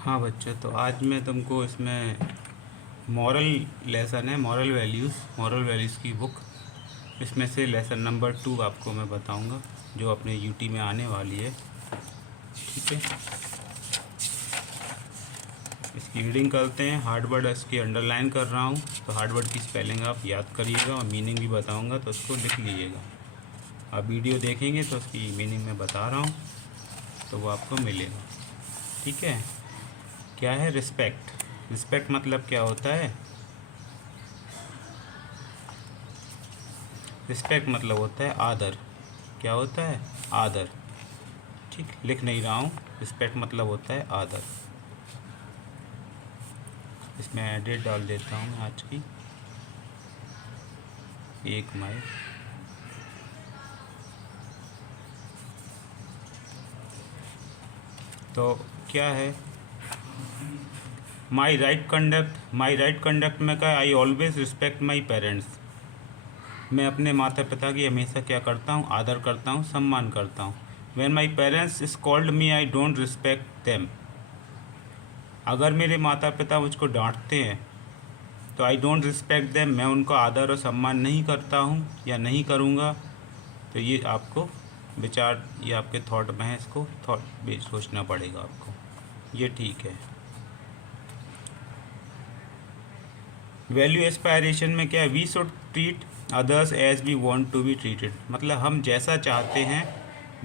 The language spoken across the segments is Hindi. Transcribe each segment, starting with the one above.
हाँ बच्चों, तो आज मैं तुमको इसमें मॉरल लेसन है, मॉरल वैल्यूज़ की बुक, इसमें से लेसन नंबर 2 आपको मैं बताऊंगा, जो अपने यूटी में आने वाली है। ठीक है, इसकी रीडिंग करते हैं। हार्ड वर्ड इसकी अंडरलाइन कर रहा हूँ, तो हार्ड वर्ड की स्पेलिंग आप याद करिएगा और मीनिंग भी बताऊँगा, तो उसको लिख लीजिएगा। आप वीडियो देखेंगे तो उसकी मीनिंग मैं बता रहा हूँ, तो वो आपको मिलेगा। ठीक है, क्या है रिस्पेक्ट? रिस्पेक्ट मतलब क्या होता है? रिस्पेक्ट मतलब होता है आदर। क्या होता है? आदर। ठीक, लिख नहीं रहा हूँ। रिस्पेक्ट मतलब होता है आदर। इसमें डेट डाल देता हूँ मैं आज की, 1 मई। तो क्या है माई राइट कंडक्ट में क्या? I always respect my parents. मैं अपने माता पिता की हमेशा क्या करता हूँ? आदर करता हूँ, सम्मान करता हूँ। When my parents scold me I don't respect them. अगर मेरे माता पिता मुझको डांटते हैं तो आई डोंट रिस्पेक्ट देम, मैं उनका आदर और सम्मान नहीं करता हूँ या नहीं करूँगा। तो ये आपको विचार, ये आपके थॉट में है, इसको थॉट बेस सोचना पड़ेगा आपको। ये ठीक है। वैल्यू एस्पायरेशन में क्या है? We should treat others as we want to be treated. मतलब हम जैसा चाहते हैं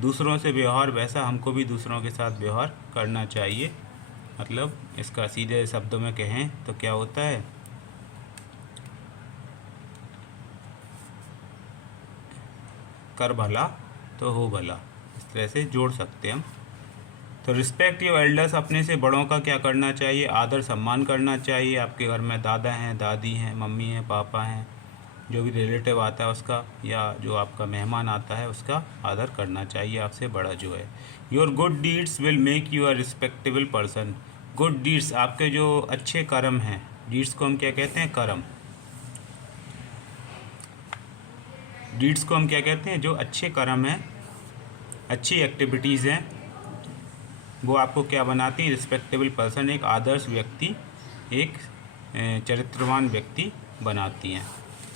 दूसरों से व्यवहार, वैसा हमको भी दूसरों के साथ व्यवहार करना चाहिए। मतलब इसका सीधे शब्दों में कहें तो क्या होता है? कर भला तो हो भला, इस तरह से जोड़ सकते हैं हम। तो रिस्पेक्ट योर एल्डर्स, अपने से बड़ों का क्या करना चाहिए? आदर सम्मान करना चाहिए। आपके घर में दादा हैं, दादी हैं, मम्मी हैं, पापा हैं, जो भी रिलेटिव आता है उसका, या जो आपका मेहमान आता है उसका आदर करना चाहिए, आपसे बड़ा जो है। Your good deeds will make you a respectable person. Good deeds, आपके जो अच्छे कर्म हैं, डीड्स को हम क्या कहते हैं? कर्म। डीड्स को हम क्या कहते हैं? जो अच्छे कर्म हैं, अच्छी एक्टिविटीज़ हैं, वो आपको क्या बनाती हैं? रिस्पेक्टेबल पर्सन, एक आदर्श व्यक्ति, एक चरित्रवान व्यक्ति बनाती हैं।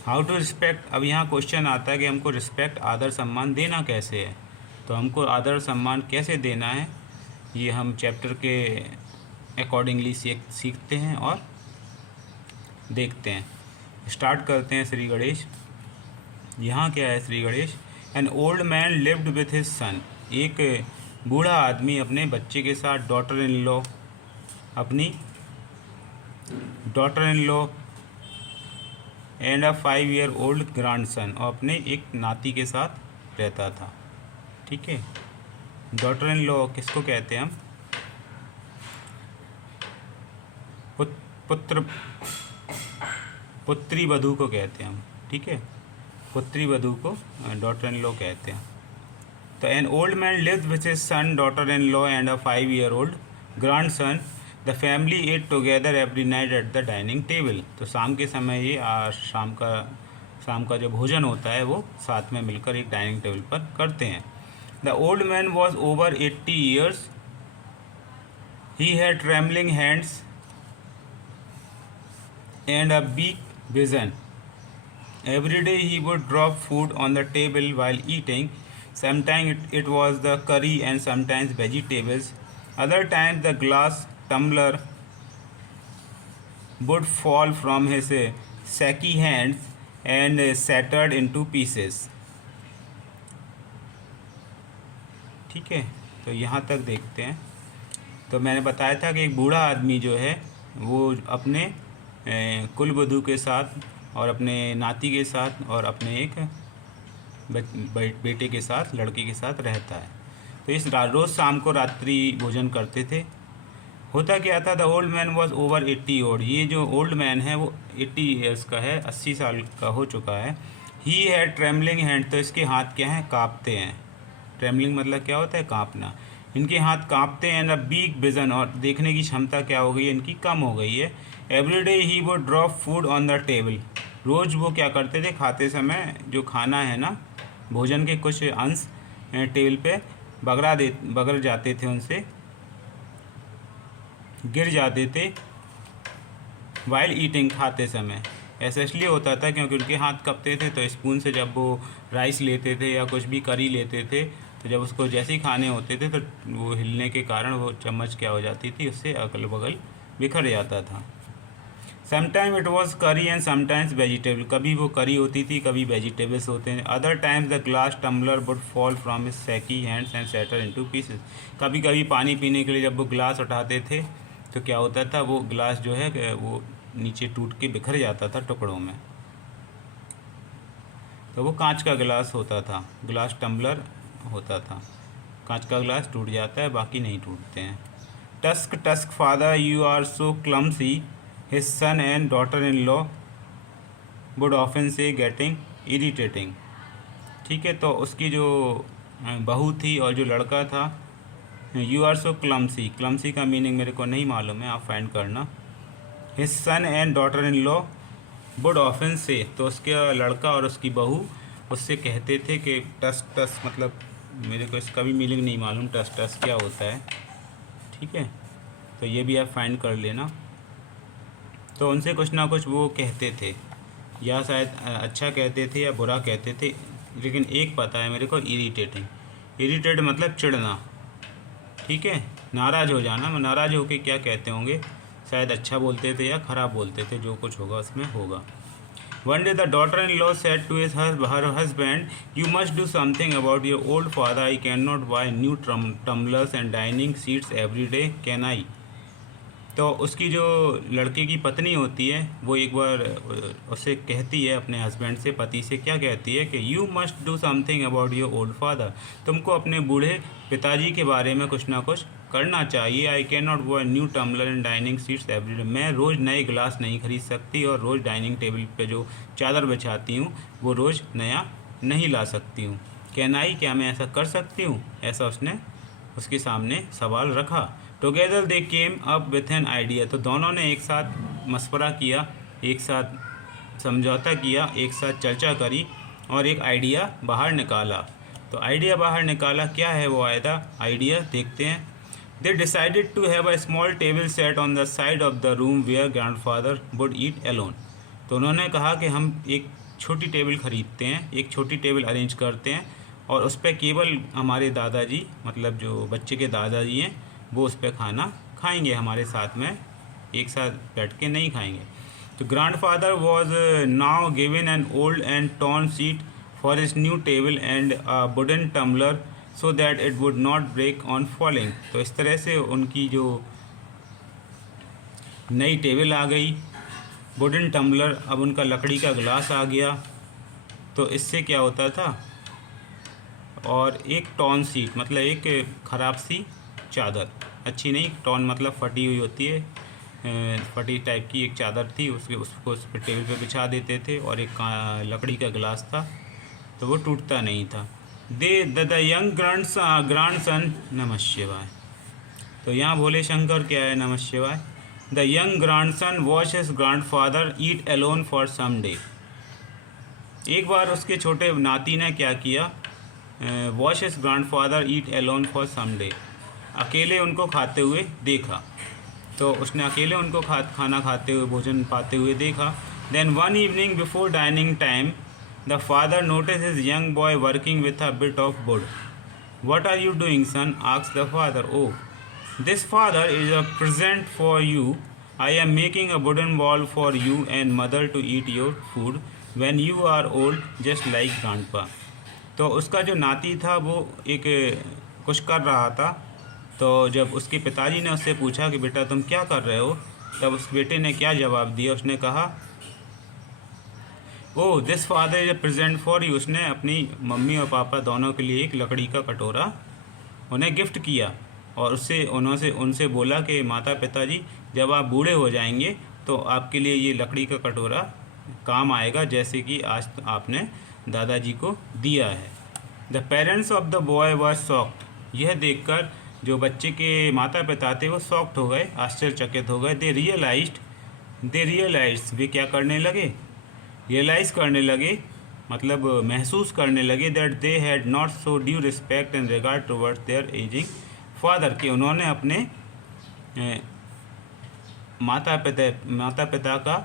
हाउ टू रिस्पेक्ट, अब यहाँ क्वेश्चन आता है कि हमको रिस्पेक्ट, आदर सम्मान देना कैसे है। तो हमको आदर सम्मान कैसे देना है, ये हम चैप्टर के अकॉर्डिंगली सीखते हैं और देखते हैं। स्टार्ट करते हैं। श्री गणेश, यहाँ क्या है? Shri Ganesh, an old man lived with his son. एक बूढ़ा आदमी अपने बच्चे के साथ, डॉटर इन लॉ, अपनी daughter in law and a 5 year old grandson, और अपने एक नाती के साथ रहता था। ठीक है, डॉटर इन लॉ किसको कहते हैं हम? पुत्र पुत्री वधू को कहते हैं हम। ठीक है, पुत्री वधू को डॉटर इन लॉ कहते हैं। तो an old man lived with his son, daughter in law and a 5 year old grandson. The family at together every night at the dining table. तो शाम के समय ये शाम का जो भोजन होता है वो साथ में मिलकर एक डाइनिंग टेबल पर करते हैं। The old man was over 80 years, he had trembling hands and a big vision. Every day he would drop food on the table while eating. Sometimes it was the curry and sometimes vegetables. Other times the glass tumbler would fall from his sacky hands and shattered into pieces. ठीक है, तो यहाँ तक देखते हैं। तो मैंने बताया था कि एक बूढ़ा आदमी जो है वो अपने कुलवधू के साथ और अपने नाती के साथ और अपने एक बेटे के साथ, लड़के के साथ रहता है। तो इस रोज़ शाम को रात्रि भोजन करते थे। होता क्या था? The old man was over 80 old. ये जो ओल्ड मैन है वो 80 ईयर्स का है, 80 साल का हो चुका है। ही हैड ट्रेमलिंग हैंड, तो इसके हाथ क्या हैं? काँपते हैं। ट्रेमलिंग मतलब क्या होता है? काँपना। इनके हाथ काँपते हैं। एंड अ बिग विजन, और देखने की क्षमता क्या हो गई है? इनकी कम हो गई है। Every day he would drop food on the table. रोज़ वो क्या करते थे? खाते समय जो खाना है ना, भोजन के कुछ अंश टेबल पे बगड़ जाते थे उनसे। गिर जाते थे वाइल ईटिंग, खाते समय। ऐसा इसलिए होता था क्योंकि उनके हाथ कँपते थे, तो स्पून से जब वो राइस लेते थे या कुछ भी करी लेते थे, तो जब उसको जैसे ही खाने होते थे तो वो हिलने के कारण वो चम्मच क्या हो जाती थी, उससे अगल बगल बिखर जाता था। Sometime it was curry and sometimes vegetable, कभी वो करी होती थी, कभी वेजिटेबल्स होते हैं। Other times the glass tumbler would fall from his shaky hands and shatter into pieces, कभी कभी पानी पीने के लिए जब वो ग्लास उठाते थे तो क्या होता था, वो ग्लास जो है वो नीचे टूट के बिखर जाता था टुकड़ों में। तो वो कांच का गिलास होता था, ग्लास टम्बलर होता था। कांच का गिलास टूट जाता है, बाकी नहीं टूटते हैं। Tsk tsk father you are so clumsy, his son and daughter in law would often say getting irritating. ठीक है, तो उसकी जो बहू थी और जो लड़का था, you are so clumsy, clumsy का मीनिंग मेरे को नहीं मालूम है, आप फाइंड करना। His son and daughter in law would often say, तो उसका लड़का और उसकी बहू उससे कहते थे कि टस टस, मतलब मेरे को इसका भी मीनिंग नहीं मालूम, टस टस क्या होता है। ठीक है, तो ये भी आप फाइंड कर लेना। तो उनसे कुछ ना कुछ वो कहते थे, या शायद अच्छा कहते थे या बुरा कहते थे, लेकिन एक पता है मेरे को, इरिटेटिंग। इरिटेट मतलब चिढ़ना। ठीक है, नाराज़ हो जाना, नाराज़ होके क्या कहते होंगे, शायद अच्छा बोलते थे या ख़राब बोलते थे, जो कुछ होगा उसमें होगा। One day the daughter-in-law said to her husband, "You must do something about your old father. I cannot buy new tumblers and dining seats every day. Can I?" तो उसकी जो लड़के की पत्नी होती है वो एक बार उससे कहती है, अपने हस्बैंड से, पति से क्या कहती है कि you must do something about your old father, तुमको अपने बूढ़े पिताजी के बारे में कुछ ना कुछ करना चाहिए। I can not buy new tumbler and dining seats every day, मैं रोज़ नए गिलास नहीं खरीद सकती और रोज़ डाइनिंग टेबल पे जो चादर बिछाती हूँ वो रोज़ नया नहीं ला सकती हूँ। कैन आई, क्या मैं ऐसा कर सकती हूँ, ऐसा उसने उसके सामने सवाल रखा। Together they came up with an idea, तो दोनों ने एक साथ मशवरा किया, एक साथ समझौता किया, एक साथ चर्चा करी और एक आइडिया बाहर निकाला। तो आइडिया बाहर निकाला, क्या है वो आइडिया देखते हैं। They decided to have a small table set on the side of the room where grandfather would eat alone, तो उन्होंने कहा कि हम एक छोटी टेबल ख़रीदते हैं, एक छोटी टेबल अरेंज करते हैं और उस पर केवल हमारे दादाजी, मतलब जो बच्चे के दादाजी हैं, वो उस पर खाना खाएंगे, हमारे साथ में एक साथ बैठ के नहीं खाएंगे। तो grandfather was now given an old and torn seat for his new table and a wooden tumbler so that it would not break on falling, तो इस तरह से उनकी जो नई टेबल आ गई, वुडन टम्बलर, अब उनका लकड़ी का गिलास आ गया, तो इससे क्या होता था, और एक टॉर्न सीट मतलब एक ख़राब सी चादर, अच्छी नहीं, टॉर्न मतलब फटी हुई होती है, फटी टाइप की एक चादर थी, उसको उस पर टेबल पे बिछा देते थे और एक लकड़ी का गिलास था, तो वो टूटता नहीं था। द यंग ग्रैंडसन, नमः शिवाय, तो यहाँ भोले शंकर क्या है, नमः शिवाय। The young grandson watch his grandfather eat alone for some day, एक बार उसके छोटे नाती ने क्या किया, watch his grandfather eat alone for some day, अकेले उनको खाते हुए देखा, तो उसने अकेले उनको खाना खाते हुए, भोजन पाते हुए देखा। Then one evening before dining time the father notice his young boy working with a bit of wood. What are you doing son, asked the father. Oh, this father is a present for you, I am making a wooden ball for you and mother to eat your food when you are old just like grandpa. तो उसका जो नाती था वो एक कुछ कर रहा था, तो जब उसके पिताजी ने उससे पूछा कि बेटा तुम क्या कर रहे हो, तब उस बेटे ने क्या जवाब दिया, उसने कहा ओह this father is a present for you, उसने अपनी मम्मी और पापा दोनों के लिए एक लकड़ी का कटोरा उन्हें गिफ्ट किया और उनसे बोला कि माता पिताजी जब आप बूढ़े हो जाएंगे तो आपके लिए ये लकड़ी का कटोरा काम आएगा, जैसे कि आज आपने दादाजी को दिया है। The parents of the boy were shocked, यह देखकर जो बच्चे के माता पिता थे वो शॉक्ड हो गए, आश्चर्यचकित हो गए। दे रियलाइज, वे क्या करने लगे, रियलाइज़ करने लगे, मतलब महसूस करने लगे, that they had not so due respect and regard towards their ageing father, कि उन्होंने अपने माता पिता का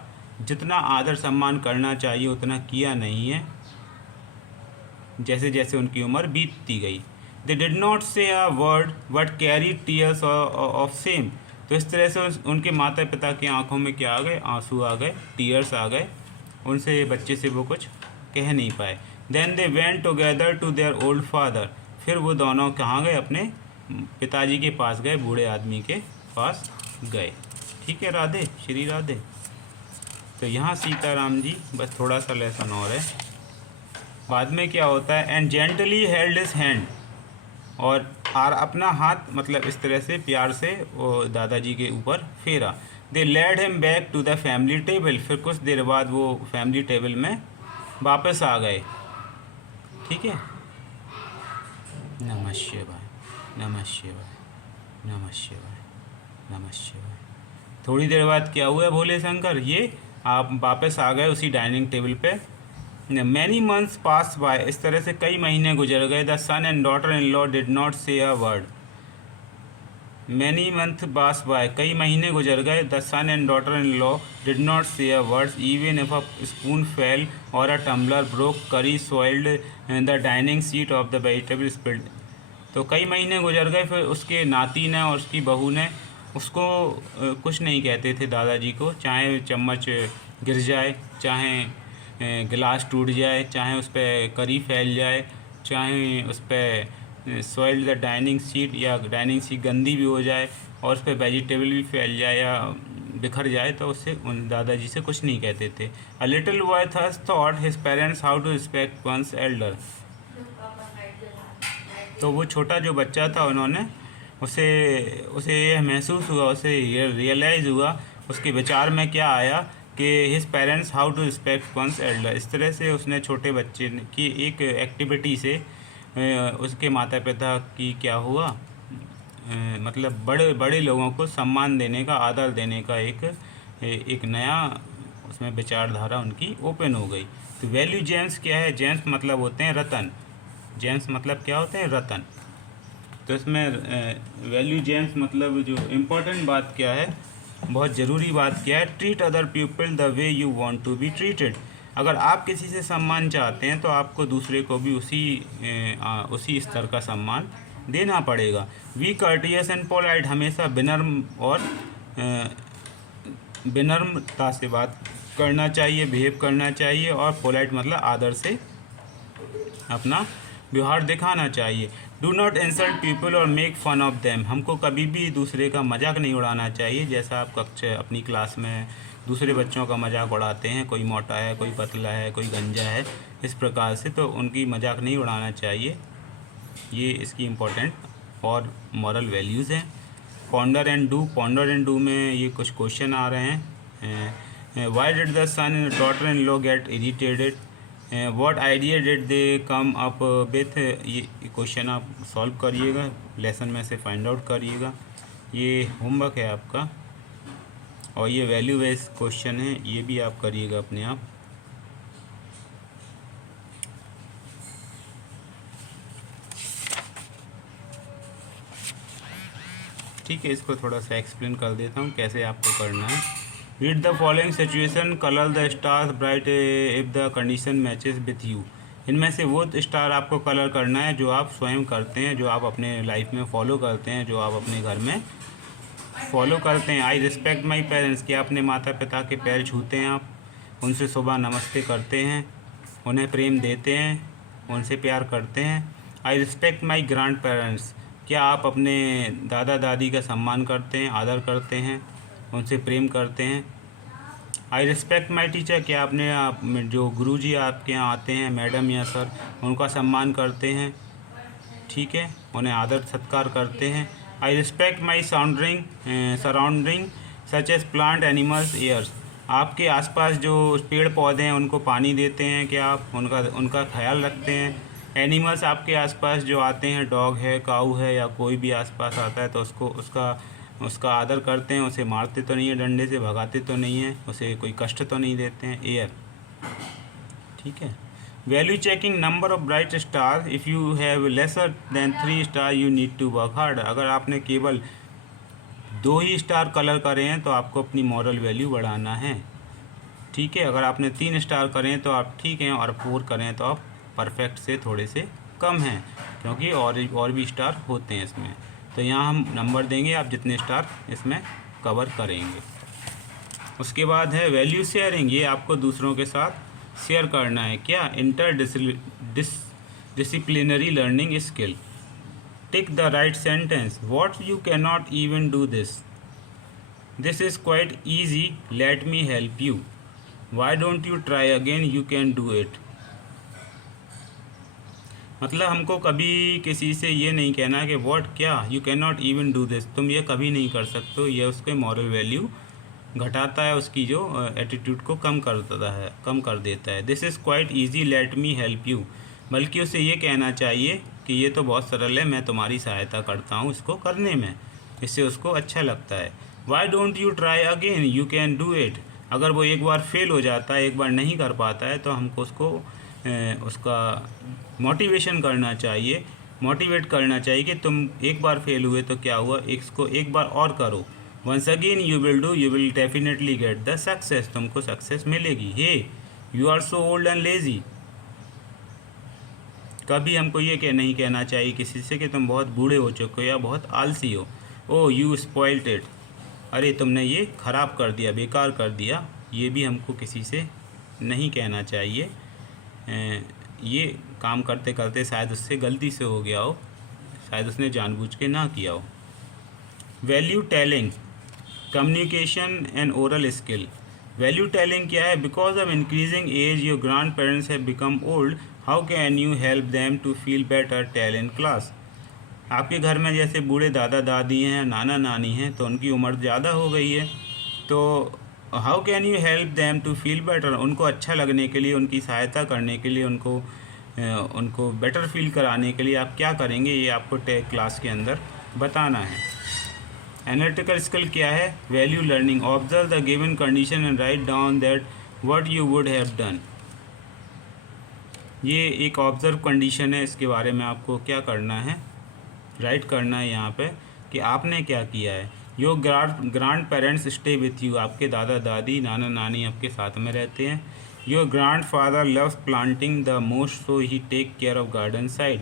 जितना आदर सम्मान करना चाहिए उतना किया नहीं है जैसे जैसे उनकी उम्र बीतती गई। They did not say a word but carry tears of same. तो इस तरह से उनके माता पिता की आंखों में क्या आ गए, आंसू आ गए, टीयर्स आ गए, उनसे बच्चे से वो कुछ कह नहीं पाए। Then they went together to their old father. फिर वो दोनों कहाँ गए, अपने पिताजी के पास गए, बूढ़े आदमी के पास गए। ठीक है, राधे श्री राधे। तो यहाँ सीताराम जी बस थोड़ा सा लेसन और है, बाद में क्या होता है, and gently held his hand, और अपना हाथ मतलब इस तरह से प्यार से वो दादाजी के ऊपर फेरा। They led him back to the family table. फिर कुछ देर बाद वो फैमिली टेबल में वापस आ गए। ठीक है, नमः शिवाय, नमः शिवाय, नमः शिवाय, नमः शिवाय। थोड़ी देर बाद क्या हुआ भोले शंकर, ये आप वापस आ गए उसी डाइनिंग टेबल पे। मैनी मंथ्स पास बाय, इस तरह से कई महीने गुजर गए। The son and daughter in law did not say a word. Many month pass by, कई महीने गुजर गए। The son and daughter in law did not say a words even if a spoon fell or a tumbler broke, curry soiled the dining seat of the vegetable spilled. तो कई महीने गुजर गए, फिर उसके नाती ने और उसकी बहू ने उसको कुछ नहीं कहते थे दादाजी को, चाहे चम्मच गिर जाए, चाहे गिलास टूट जाए, चाहे उस पर करी फैल जाए, चाहे उस पर सॉइल्ड द डाइनिंग सीट या डाइनिंग सीट गंदी भी हो जाए और उस पर वेजिटेबल भी फैल जाए या बिखर जाए, तो उससे उन दादाजी से कुछ नहीं कहते थे। A little boy thus thought his parents how to respect one's elder. तो वो छोटा जो बच्चा था, उन्होंने उसे यह महसूस हुआ, उसे रियलाइज़ हुआ, उसके विचार में क्या आया कि his parents how to respect one's elder. इस तरह से उसने छोटे बच्चे की एक एक्टिविटी से उसके माता पिता की क्या हुआ, मतलब बड़े लोगों को सम्मान देने का, आदर देने का एक नया उसमें विचारधारा उनकी ओपन हो गई। तो वैल्यू जेम्स क्या है, जेम्स मतलब होते हैं रतन, जेम्स मतलब क्या होते हैं, रतन। तो इसमें वैल्यू जेम्स मतलब जो इम्पोर्टेंट बात क्या है, बहुत ज़रूरी बात क्या है, treat other people the way you want to be treated. अगर आप किसी से सम्मान चाहते हैं तो आपको दूसरे को भी उसी स्तर का सम्मान देना पड़ेगा। वी कर्टियस एंड पोलाइट, हमेशा विनम्र और विनम्रता से बात करना चाहिए, बिहेव करना चाहिए, और पोलाइट मतलब आदर से अपना व्यवहार दिखाना चाहिए। डू नॉट इंसल्ट पीपल और मेक फन ऑफ देम, हमको कभी भी दूसरे का मजाक नहीं उड़ाना चाहिए। जैसा आप अपनी क्लास में दूसरे बच्चों का मजाक उड़ाते हैं, कोई मोटा है, कोई पतला है, कोई गंजा है, इस प्रकार से, तो उनकी मजाक नहीं उड़ाना चाहिए। ये इसकी इम्पोर्टेंट और मॉरल वैल्यूज़ हैं। पॉन्डर एंड डू में ये कुछ क्वेश्चन आ रहे हैं। Why did the son and daughter in law get irritated, what idea did they come up with. ये क्वेश्चन आप सॉल्व करिएगा, लेसन में से फाइंड आउट करिएगा, ये होमवर्क है आपका। और ये वैल्यू बेस्ड क्वेश्चन है, ये भी आप करिएगा अपने आप। ठीक है, इसको थोड़ा सा एक्सप्लेन कर देता हूँ कैसे आपको करना है। Read the following situation, colour the stars bright if the condition matches with you. इनमें से वो स्टार आपको कलर करना है जो आप स्वयं करते हैं, जो आप अपने लाइफ में फॉलो करते हैं, जो आप अपने घर में फॉलो करते हैं। आई रिस्पेक्ट माई पेरेंट्स, क्या अपने माता पिता के पैर छूते हैं आप, उनसे सुबह नमस्ते करते हैं, उन्हें प्रेम देते हैं, उनसे प्यार करते हैं। I respect my grand parents, क्या आप अपने दादा दादी का सम्मान करते हैं, आदर करते हैं, उनसे प्रेम करते हैं। आई रिस्पेक्ट माई टीचर, क्या आपने जो गुरुजी आपके यहाँ आते हैं, मैडम या सर, उनका सम्मान करते हैं, ठीक है, उन्हें आदर सत्कार करते हैं। I respect my surrounding such as plant animals airs, आपके आसपास जो पेड़ पौधे हैं उनको पानी देते हैं, क्या आप उनका ख्याल रखते हैं। एनिमल्स आपके आसपास जो आते हैं, डॉग है, काऊ है, या कोई भी आसपास आता है तो उसका आदर करते हैं, उसे मारते तो नहीं है, डंडे से भगाते तो नहीं है, उसे कोई कष्ट तो नहीं देते हैं। एयर, ठीक है। Value checking, number of bright star, if you have lesser than 3 star you need to work hard. अगर आपने केवल 2 ही स्टार कलर करे हैं तो आपको अपनी मॉरल वैल्यू बढ़ाना है, ठीक है। अगर आपने 3 स्टार करें तो आप ठीक हैं, और 4 करें तो आप परफेक्ट से थोड़े से कम हैं, क्योंकि और भी स्टार होते हैं इसमें। तो यहाँ हम नंबर देंगे आप जितने स्टार इसमें कवर करेंगे। उसके बाद है वैल्यू शेयरिंग। ये आपको दूसरों के साथ शेयर करना है। क्या? Disciplinary learning skill. Tick the right sentence. What you can not even do this. This is quite easy, let me help you. Why don't you try again, you can do it. मतलब हमको कभी किसी से ये नहीं कहना कि व्हाट, क्या, you can not even do this, तुम ये कभी नहीं कर सकते हो। ये उसके मॉरल वैल्यू घटाता है, उसकी जो एटीट्यूड को कम कर देता है। This is quite easy, let me help you. बल्कि उसे ये कहना चाहिए कि ये तो बहुत सरल है, मैं तुम्हारी सहायता करता हूँ इसको करने में। इससे उसको अच्छा लगता है। Why don't you try again, you can do it. अगर वो एक बार फेल हो जाता है, एक बार नहीं कर पाता है, तो हमको उसका मोटिवेशन करना चाहिए, मोटिवेट करना चाहिए कि तुम एक बार फेल हुए तो क्या हुआ, इसको एक बार और करो। Once again you will do, you will definitely get the success, तुमको सक्सेस मिलेगी। Hey you are so old and lazy. कभी हमको ये नहीं कहना चाहिए किसी से कि तुम बहुत बूढ़े हो चुके हो या बहुत आलसी हो। ओ यू स्पॉइल्ड इट, अरे तुमने ये ख़राब कर दिया, बेकार कर दिया। ये भी हमको किसी से नहीं कहना चाहिए। ये काम करते करते शायद उससे गलती से हो गया हो, शायद उसने जानबूझ के ना किया हो। Value telling, communication and oral skill. Value telling क्या है? Because of increasing age your grand parents have become old, how can you help them to feel better, tell in class. आपके घर में जैसे बूढ़े दादा दादी हैं, नाना नानी हैं, तो उनकी उम्र ज़्यादा हो गई है, तो how can you help them to feel better, उनको अच्छा लगने के लिए, उनकी सहायता करने के लिए, उनको बेटर फील कराने के लिए आप क्या करेंगे, ये आपको क्लास के अंदर बताना है। एनालिटिकल स्किल क्या है? Value learning. Observe the given condition and write down that what you would have done. ये एक ऑब्जर्व कंडीशन है, इसके बारे में आपको क्या करना है, राइट करना है यहाँ पे कि आपने क्या किया है। Your grand parents stay with you, आपके दादा दादी नाना नानी आपके साथ में रहते हैं। Your grand father loves planting the most, so he take care of garden side.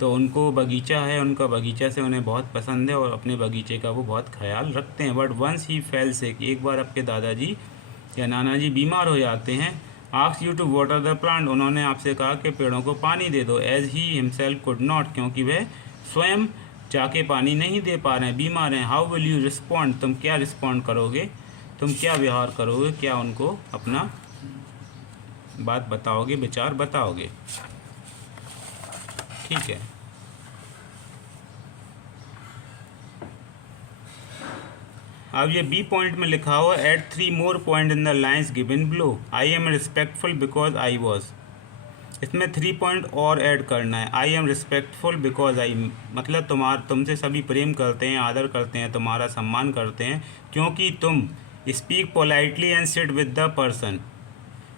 तो उनको बगीचा है, उनका बगीचा से उन्हें बहुत पसंद है और अपने बगीचे का वो बहुत ख्याल रखते हैं। But once he fell sick, एक बार आपके दादाजी या नाना जी बीमार हो जाते हैं। Ask you to water the plant, उन्होंने आपसे कहा कि पेड़ों को पानी दे दो। As he himself could not, क्योंकि वह स्वयं जाके पानी नहीं दे पा रहे हैं, बीमार हैं। हाउ विल यू रिस्पॉन्ड, तुम क्या रिस्पॉन्ड करोगे, तुम क्या व्यवहार करोगे, क्या उनको अपना बात बताओगे, विचार बताओगे, ठीक है। अब ये बी पॉइंट में लिखा हुआ at 3 more point in the lines given below. I am respectful because I was, इसमें 3 पॉइंट और ऐड करना है। I am respectful because I, मतलब तुमसे सभी प्रेम करते हैं, आदर करते हैं, तुम्हारा सम्मान करते हैं क्योंकि तुम। Speak politely and sit with the person,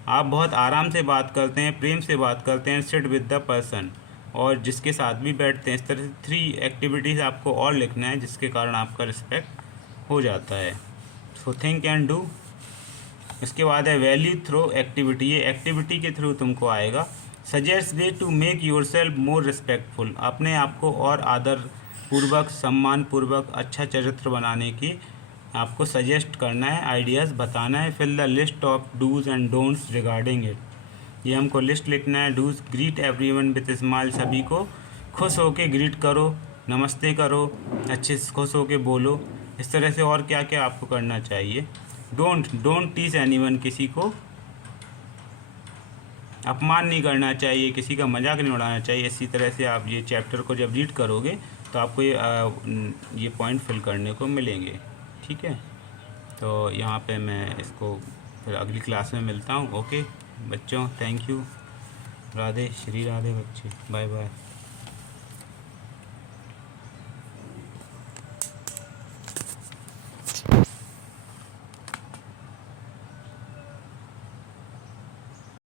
आप बहुत आराम से बात करते हैं, प्रेम से बात करते हैं। सिट विद द पर्सन, और जिसके साथ भी बैठते हैं। इस तरह से 3 एक्टिविटीज़ आपको और लिखना है जिसके कारण आपका रिस्पेक्ट हो जाता है। So think and do. इसके बाद है वैल्यू थ्रू एक्टिविटी, ये एक्टिविटी के थ्रू तुमको आएगा। Suggest way to make yourself more respectful, अपने आप को और आदर पूर्वक, सम्मान पूर्वक, अच्छा चरित्र बनाने की आपको सजेस्ट करना है, आइडियाज़ बताना है। Fill the list of dos and don'ts regarding it, ये हमको लिस्ट लिखना है। Dos, greet everyone with smile, सभी को खुश होके ग्रीट करो, नमस्ते करो, अच्छे से खुश होके बोलो। इस तरह से और क्या क्या आपको करना चाहिए। डोंट टीज एनीवन, किसी को अपमान नहीं करना चाहिए, किसी का मजाक नहीं उड़ाना चाहिए। इसी तरह से आप ये चैप्टर को जब रीड करोगे तो आपको ये पॉइंट फिल करने को मिलेंगे, ठीक है। तो यहाँ पे मैं इसको फिर अगली क्लास में मिलता हूँ। ओके बच्चों, थैंक यू। राधे श्री राधे बच्चे, बाय बाय।